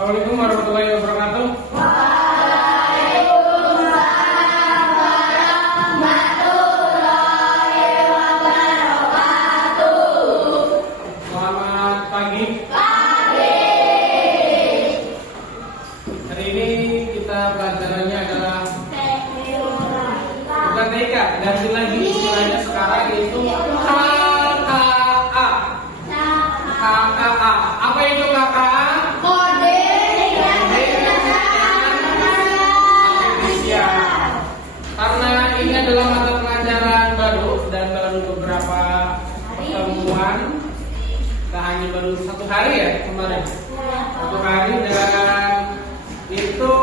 Assalamualaikum warahmatullahi wabarakatuh. Selamat pagi. Hari ini kita pelajarannya adalah bukan TK, ganti lagi istilahnya sekarang yaitu KKA. KKA. Apa itu KKA? Karena ini adalah mata pelajaran baru dan baru beberapa pertemuan, tak hanya baru 1 hari ya kemarin, 1 hari, dan itu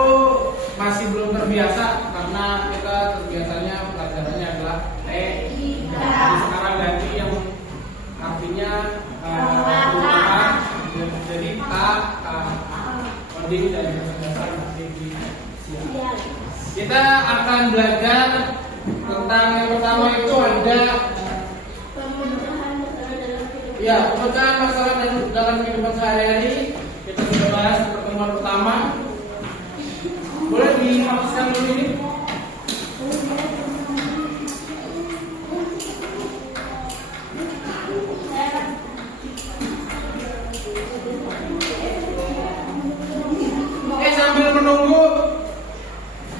masih belum terbiasa karena kita terbiasanya pelajarannya adalah TK. Jadi sekarang ganti yang artinya perubahan jadi KKA, coding dan dasar siap. Kita akan belajar tentang yang pertama itu ada pemecahan masalah dalam kehidupan sehari-hari. Kita sudah bahas di pertemuan pertama. Boleh dihapuskan dulu ini. Oke, sambil menunggu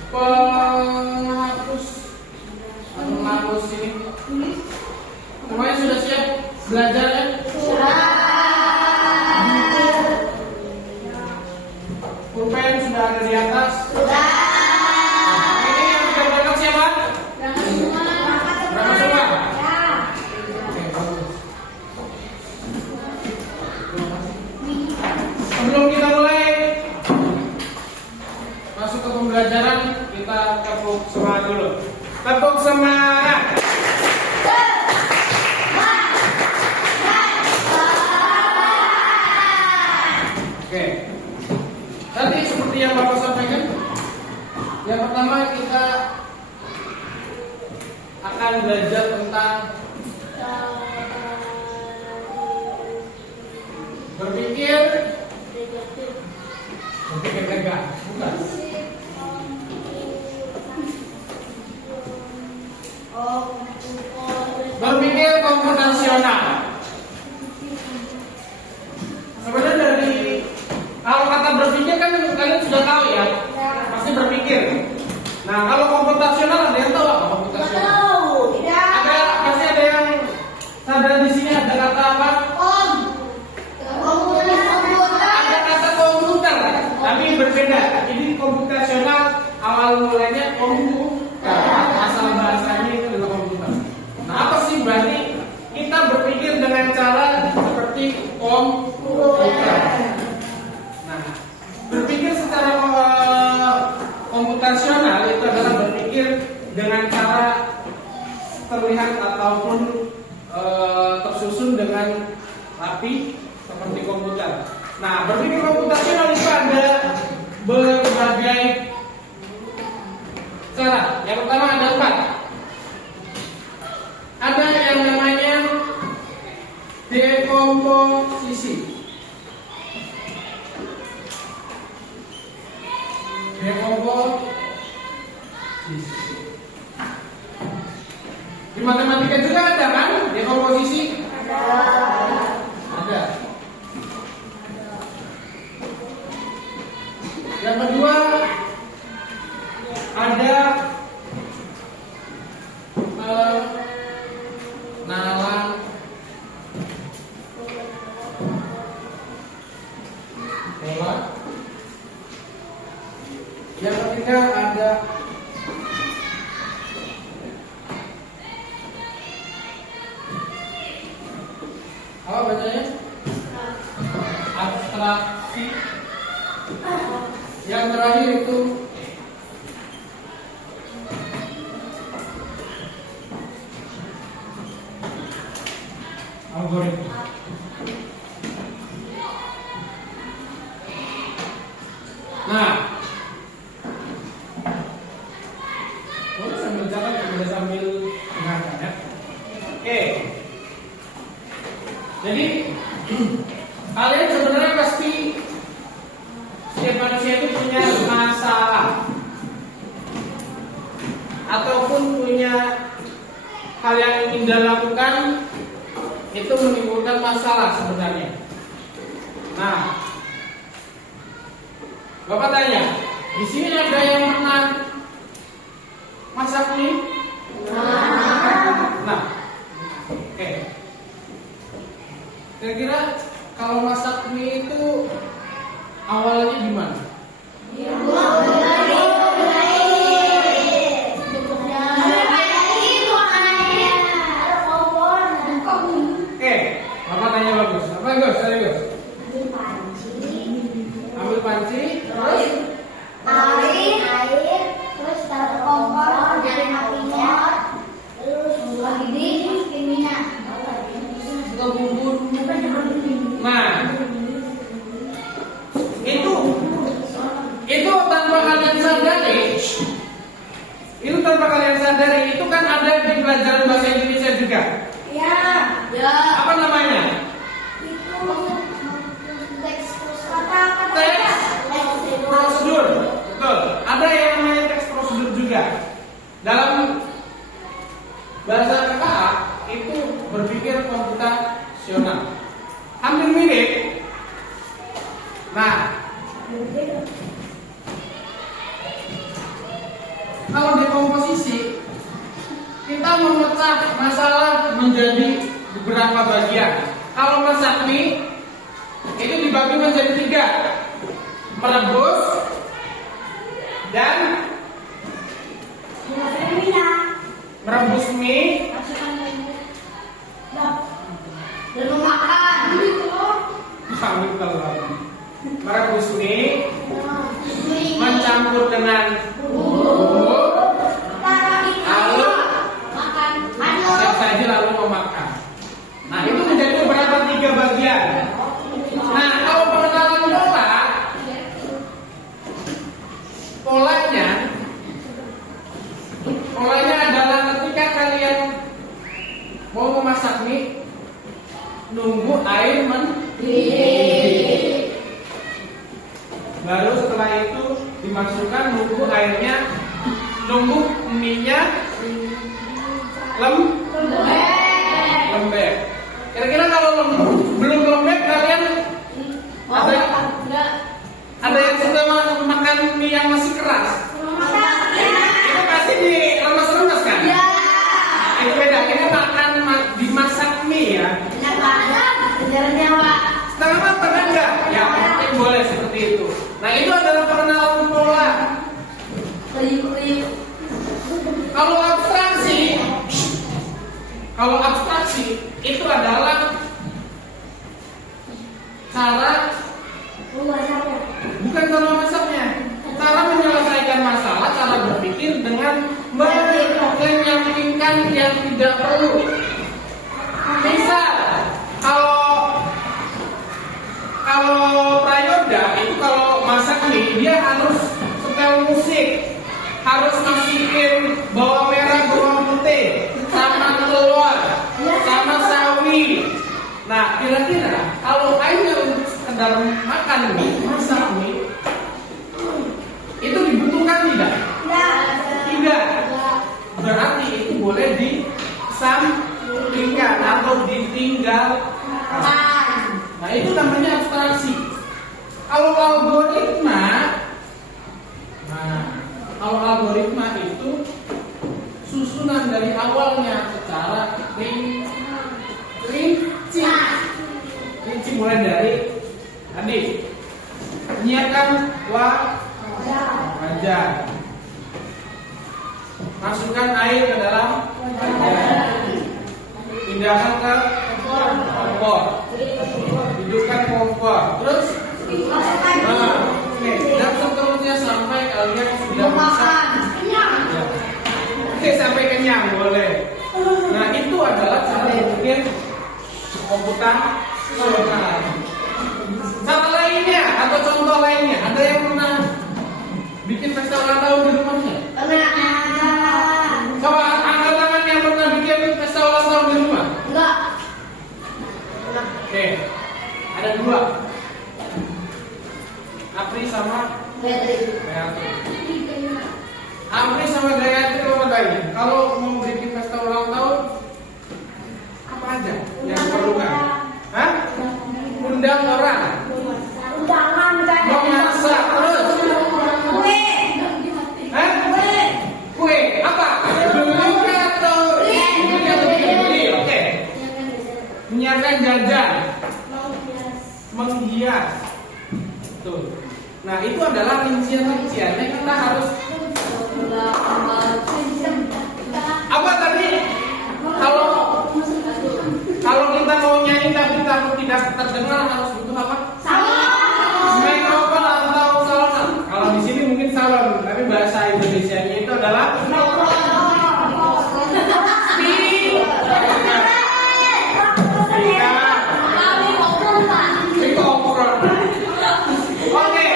penghapus ini, semuanya sudah siap belajar ya? Pulpen sudah ada di atas. Ini yang sudah berangkat siapa? Berangkat semua. Oke, bagus. Sebelum kita mulai masuk ke pembelajaran, kita tepuk semangat dulu. Tepuk semangat. Oke. Tadi seperti yang Bapak sampaikan, yang pertama kita akan belajar tentang berpikir tegak, bukan? Berpikir komputasional. Sebenarnya dari kalau kata berpikir kan kalian sudah tahu ya, pasti berpikir. Nah, kalau komputasional ada yang tahu apa komputasional? Ada, pasti ada yang sadar di sini ada kata apa? Ada kata komputer, tapi berbeda. Ini komputasional awal mulanya komputer, asal bahasanya itu adalah komputer. Nah, apa sih berarti kita berpikir dengan cara seperti komputer? Nah, berpikir secara komputasional itu adalah berpikir dengan cara terlihat ataupun tersusun dengan rapi seperti komputer. Nah, berpikir komputasional itu ada berbagai cara. Yang pertama ada 4. Ada yang namanya dekomposisi. Di matematika juga ada kan dekomposisi? Ada. Yang kedua ada nalar pola. Yang ketiga ada apa bacanya? Abstraksi. Yang terakhir itu algoritma. Nah, boleh sambil jalan, boleh sambil dengarkan ya. Oke. Jadi kalian sebenarnya pasti hal yang ingin dilakukan itu menimbulkan masalah sebenarnya. Nah, Bapak tanya, di sini ada yang pernah masak mie? Nah, oke. Kira-kira kalau masak mie itu awalnya gimana? Oke, Bapak tanya bagus. Apa Gus? Tanya Gus. Ambil panci, terus air, terus taruh kompor, nyalain apinya, terus masukin minyak, ke bumbu. Nah, itu tanpa kalian sadari, itu kan ada di pelajaran bahasa Indonesia juga. ya, Apa namanya? teks Prosedur. Betul. Ada yang namanya teks prosedur juga. Dalam bahasa KKA itu berpikir komputasional. Hampir mirip. Nah, kalau di komposisi kita memecah masalah menjadi beberapa bagian. Kalau masak mie itu dibagi menjadi 3: merebus dan merebus mie dan memakan. Merebus mie, mencampur dengan bumbu, lalu siap saja lalu memakan. Nah, itu menjadi beberapa 3 bagian. Nah, kalau pengenalan polanya adalah ketika kalian mau memasak mie, nunggu air mendidih. Baru setelah itu dimasukkan, nunggu mie-nya lembek. Kira-kira kalau belum lembek, kalian ada yang suka makan mie yang masih keras? Itu pasti diremes-remes kan? Itu beda. Ini makan dimasak mie ya. Setengah matang kan enggak? Ya, mungkin boleh seperti itu. Nah, itu adalah pengenalan pola. Kalau abstraksi itu adalah cara, bukan cara masaknya, cara menyelesaikan masalah, cara berpikir dengan menyampingkan yang tidak perlu. Misal, kalau prayoga itu kalau masak nih, dia harus setel musik, harus masukin bawang merah, bawang putih, sama telur, sama sawi. Nah, kira-kira kalau hanya untuk sekedar makan mie, masak mie, itu dibutuhkan tidak? Tidak. Berarti itu boleh disampingkan atau ditinggalkan. Nah, itu namanya abstraksi. Kalau algoritma itu susunan dari awalnya secara rinci mulai dari tadi menyiapkan wajan, masukkan air ke dalam wajan, pindahkan ke kompor, hidupkan kompor, terus dan seterusnya sampai kalian sudah makan. Oke, sampai kenyang boleh. Nah, itu adalah cara berpikir komputasional. Cara lainnya atau contoh lainnya, ada yang pernah bikin pesta ulang tahun di rumahnya? Coba angkat tangan yang pernah bikin pesta ulang tahun di rumah. Enggak. Oke, ada 2. Apri sama Gayatri. Apri sama Gayatri, kalau mau bikin pesta ulang tahun aja yang diperlukan? Hah? Undang orang, Undangan kan. memasak, terus Kue. hah? Kue apa? Beli atau beli? Oke. Menyiapkan jajan, menghias. Tuh. Nah, itu adalah rincian-rinciannya kita harus apa tadi? Kalau kita mau nyanyi tapi takut tidak terdengar harus butuh apa? Mikrofon atau salon. Kalau di sini mungkin salon, tapi bahasa Indonesianya itu adalah Oke.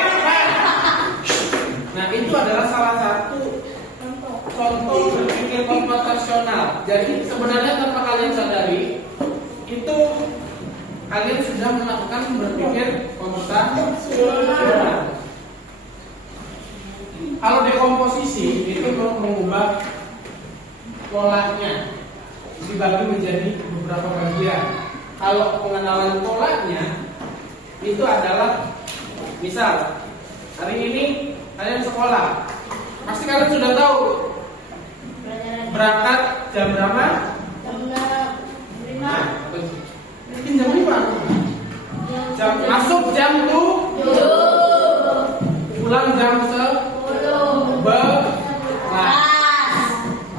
Nah, itu adalah salah satu contoh berpikir komputasional. Jadi sebenarnya tanpa kalian sadari, itu kalian sudah melakukan berpikir komputasional. Kalau dekomposisi itu mengubah polanya, dibagi menjadi beberapa bagian. Kalau pengenalan polanya itu adalah, misal hari ini kalian sekolah, pasti kalian sudah tahu berangkat jam berapa? Mungkin jam 5. Masuk jam 7, pulang jam 11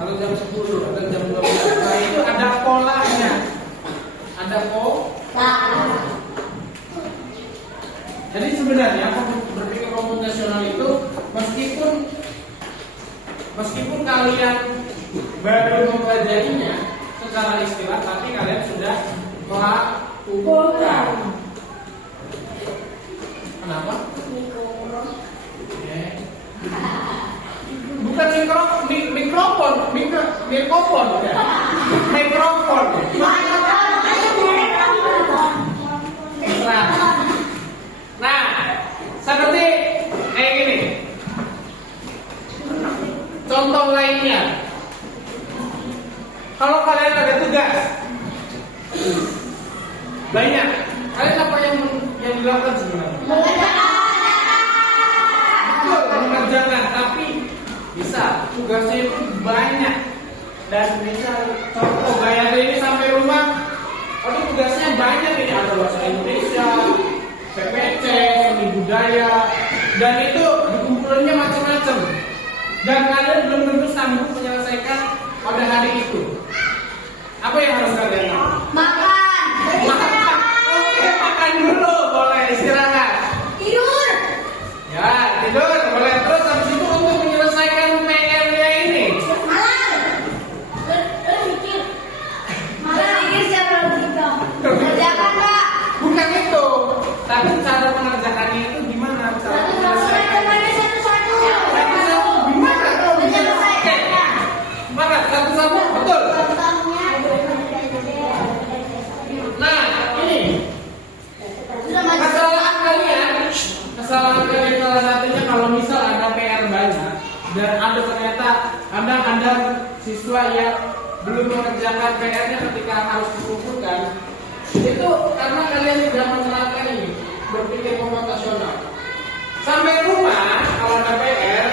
atau jam 10 atau jam 12. Nah, itu ada polanya. Ada pola. Jadi sebenarnya berpikir komputasional itu meskipun kalian baru mempelajarinya secara istilah, tapi kalian sudah melakukan. Kenapa? Bukan mikrofon. Nah, seperti kayak gini. Contoh lainnya, kalau kalian ada tugas banyak, kalian apa yang dilakukan sebenarnya? Mengerjakan, tapi bisa tugasnya itu banyak dan misal contoh gaya ini sampai rumah, tugasnya banyak, ini ada bahasa Indonesia, PPC, seni budaya, dan itu dikumpulannya macam-macam. Dan kalian belum tentu sanggup menyelesaikan pada hari itu. Apa yang harus kalian lakukan? Makan. Oke, makan dulu, boleh istirahat. Tidur. Ya, tidur, boleh. Terus habis itu untuk menyelesaikan PR-nya ini. Malam. Mikir. Malam mikir siapa logika? Kerjakan, Pak. Bukan itu. Tapi cara mengerjakannya itu gimana? Cara menyelesaikannya. Gimana kalau menyelesaikannya? Mana? Satu-satu, betul. Nah, ini kesalahan kalian salah satunya kalau misal ada PR banyak dan ada ternyata ada siswa yang belum mengerjakan PR-nya ketika harus dikumpulkan, itu karena kalian tidak menerapkan ini berpikir komputasional. Sampai rumah kalau ada PR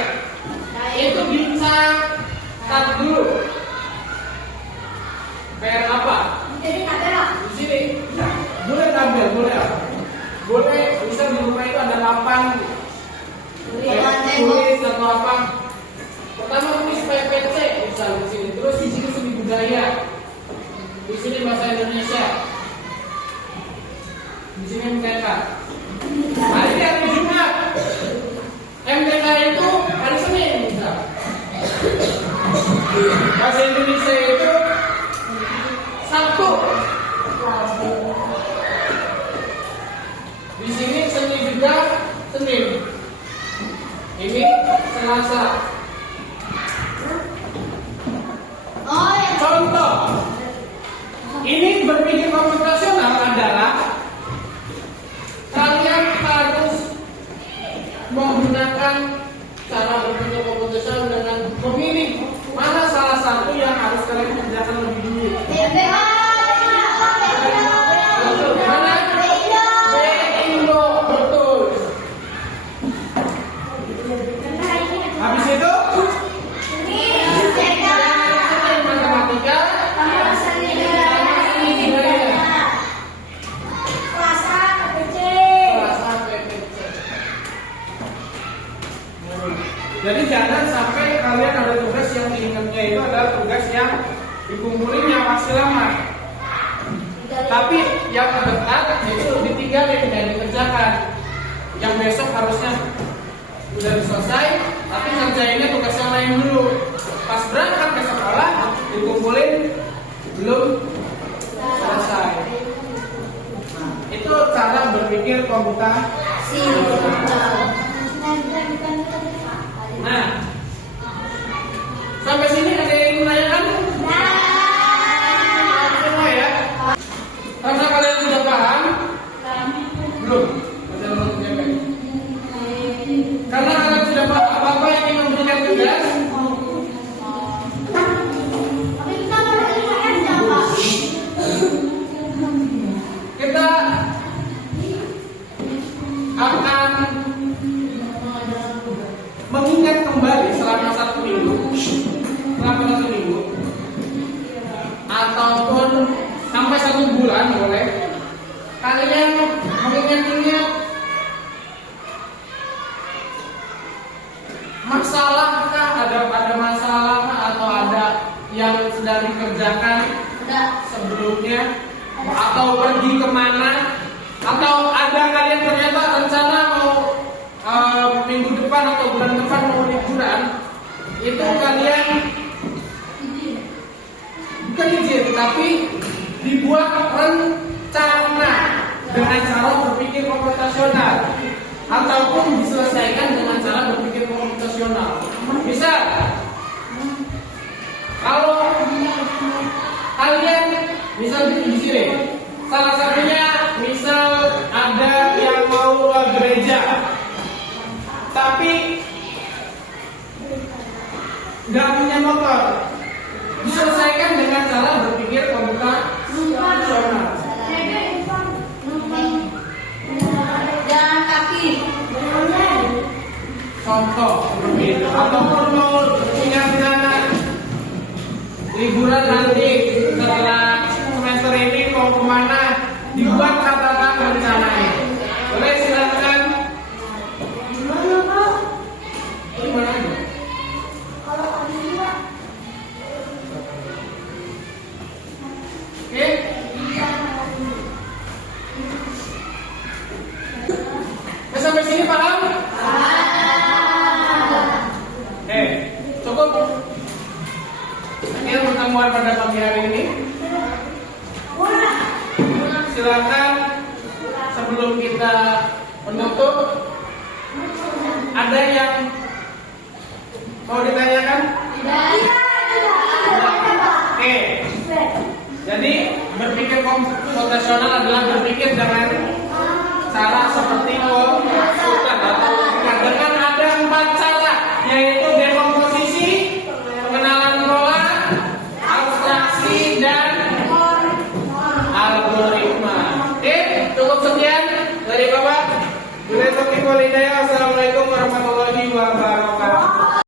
itu dicatat dulu. PR apa? Jadi kamera. Di sini boleh tampil, boleh apa? Boleh, bisa di rumah itu ada papan tulis atau apa. Pertama tulis PPC, misal di sini. Terus di sini seni budaya, di sini bahasa Indonesia, di sini MTK. Hari ini hari Jumat, MTK itu hari Senin misal. Bahasa Indonesia itu Sabtu. Di sini seni juga Senin. Ini Selasa. Oh, ya. Contoh. Ini berpikir komputasional adalah kalian harus menggunakan cara berpikir komputasional dengan memilih mana salah satu yang harus kalian kerjakan lebih dulu. Jadi jangan sampai kalian ada tugas yang diingatnya itu adalah tugas yang dikumpulinnya masih lama. Tapi yang dekat itu ditinggalin dan dikerjakan. Yang besok harusnya sudah selesai, tapi kerjainnya tugas yang lain dulu. Pas berangkat ke sekolah dikumpulin belum selesai. Nah, itu cara berpikir komputasi. Nah, sampai sini ada yang ingin menanyakan? Semua ya? Karena kalian sudah paham? Belum? Karena kalian sudah paham, Bapak ingin memberikan tugas. Kita akan mengingat kembali selama 1 minggu, ataupun sampai 1 bulan boleh. Kalian mengingat-ingat masalahkah, ada masalah atau ada yang sedang dikerjakan sebelumnya, atau pergi kemana, atau ada kalian ternyata rencana mau minggu depan atau bulan depan mau liburan, itu kalian bukan izin tapi dibuat rencana dengan cara berpikir komputasional, ataupun diselesaikan dengan cara berpikir komputasional. Bisa? Kalau kalian misal di sini, salah satunya misal ada yang mau ke gereja, tapi nggak punya motor, diselesaikan dengan cara berpikir komputasional. Jalan kaki. Contoh seperti itu. Ataupun mau punya rencana liburan nanti setelah semester ini mau kemana, dibuat catatan rencananya. Boleh, silakan. Gimana Pak? Gimana aja? Kalau ada juga. Oke. Sampai sini paham? Cukup. Sekian pertemuan pada pagi hari ini. Silakan sebelum kita menutup, ada yang mau ditanyakan? Oke. Jadi berpikir komputasional adalah berpikir dengan cara seperti komputer atau dengan ada 4 cara, yaitu dekomposisi, pengenalan pola, abstraksi, dan algoritma. Oke, cukup sekian dari Bapak. Assalamualaikum warahmatullahi wabarakatuh.